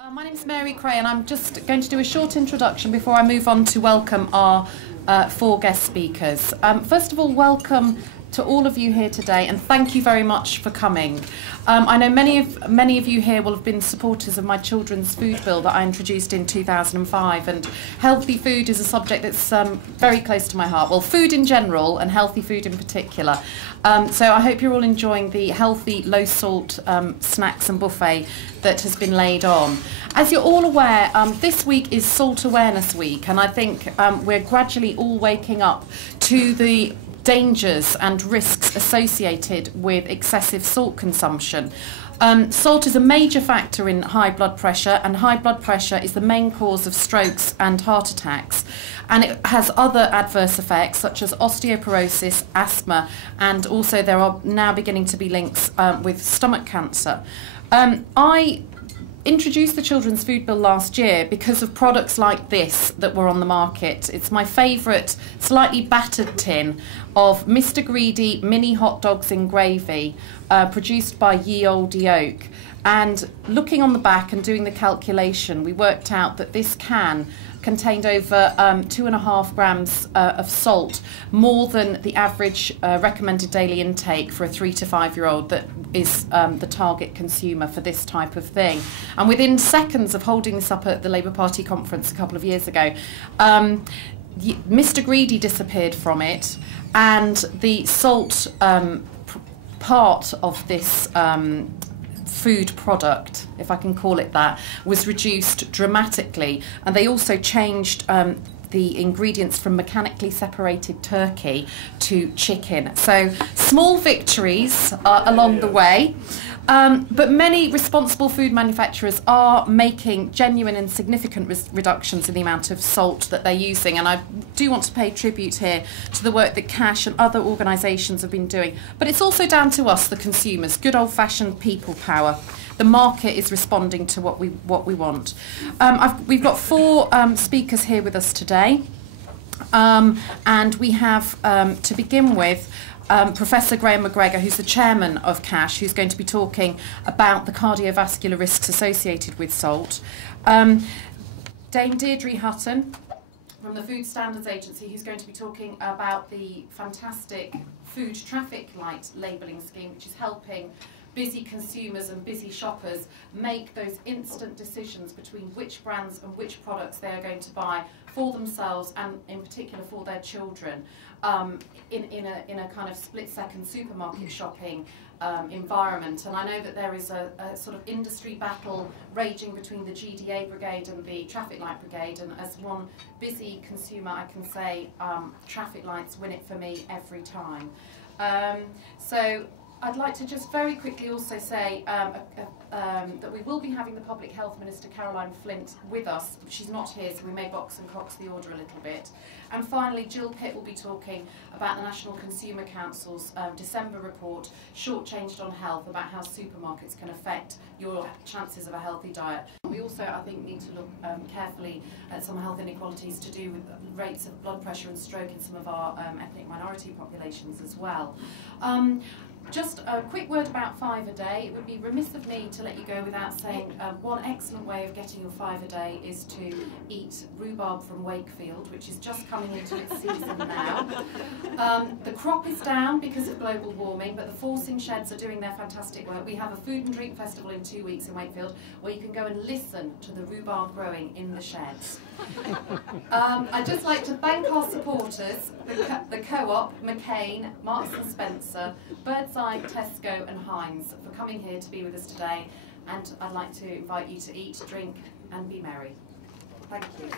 My name's Mary Cray, and I'm just going to do a short introduction before I move on to welcome our four guest speakers. First of all, welcome to all of you here today, and thank you very much for coming. I know many of you here will have been supporters of my children's food bill that I introduced in 2005, and healthy food is a subject that's very close to my heart. Well, food in general and healthy food in particular. So I hope you're all enjoying the healthy, low-salt snacks and buffet that has been laid on. As you're all aware, this week is Salt Awareness Week, and I think we're gradually all waking up to the dangers and risks associated with excessive salt consumption. Salt is a major factor in high blood pressure, and high blood pressure is the main cause of strokes and heart attacks. And it has other adverse effects such as osteoporosis, asthma, and also there are now beginning to be links with stomach cancer. I introduced the Children's Food Bill last year because of products like this that were on the market. It's my favourite slightly battered tin of Mr. Greedy mini hot dogs in gravy, produced by Ye Olde Oak. And looking on the back and doing the calculation, we worked out that this can contained over 2.5 grams of salt, more than the average recommended daily intake for a 3 to 5 year old that is the target consumer for this type of thing. And within seconds of holding this up at the Labour Party conference a couple of years ago, Mr. Greedy disappeared from it, and the salt part of this food product, if I can call it that, was reduced dramatically, and they also changed the ingredients from mechanically separated turkey to chicken. So small victories along the way, but many responsible food manufacturers are making genuine and significant reductions in the amount of salt that they're using, and I do want to pay tribute here to the work that Cash and other organisations have been doing. But it's also down to us, the consumers, good old-fashioned people power. The market is responding to what we want. We've got four speakers here with us today, and we have, to begin with, Professor Graham McGregor, who's the chairman of Cash, who's going to be talking about the cardiovascular risks associated with salt. Dame Deirdre Hutton from the Food Standards Agency, who's going to be talking about the fantastic food traffic light labelling scheme, which is helping busy consumers and busy shoppers make those instant decisions between which brands and which products they are going to buy for themselves and in particular for their children, in a kind of split-second supermarket shopping environment. And I know that there is a sort of industry battle raging between the GDA brigade and the traffic light brigade, and as one busy consumer I can say traffic lights win it for me every time. So I'd like to just very quickly also say that we will be having the Public Health Minister, Caroline Flint, with us. She's not here, so we may box and cox the order a little bit. And finally, Jill Pitt will be talking about the National Consumer Council's December report, Shortchanged on Health, about how supermarkets can affect your chances of a healthy diet. We also, I think, need to look carefully at some health inequalities to do with rates of blood pressure and stroke in some of our ethnic minority populations as well. Just a quick word about 5 a day. It would be remiss of me to let you go without saying one excellent way of getting your 5 a day is to eat rhubarb from Wakefield, which is just coming into its season now. The crop is down because of global warming, but the forcing sheds are doing their fantastic work. We have a food and drink festival in 2 weeks in Wakefield where you can go and listen to the rhubarb growing in the sheds. I'd just like to thank our supporters, the Co-op, McCain, Marks and Spencer, Birdseye, Tesco and Heinz, for coming here to be with us today, and I'd like to invite you to eat, drink and be merry. Thank you.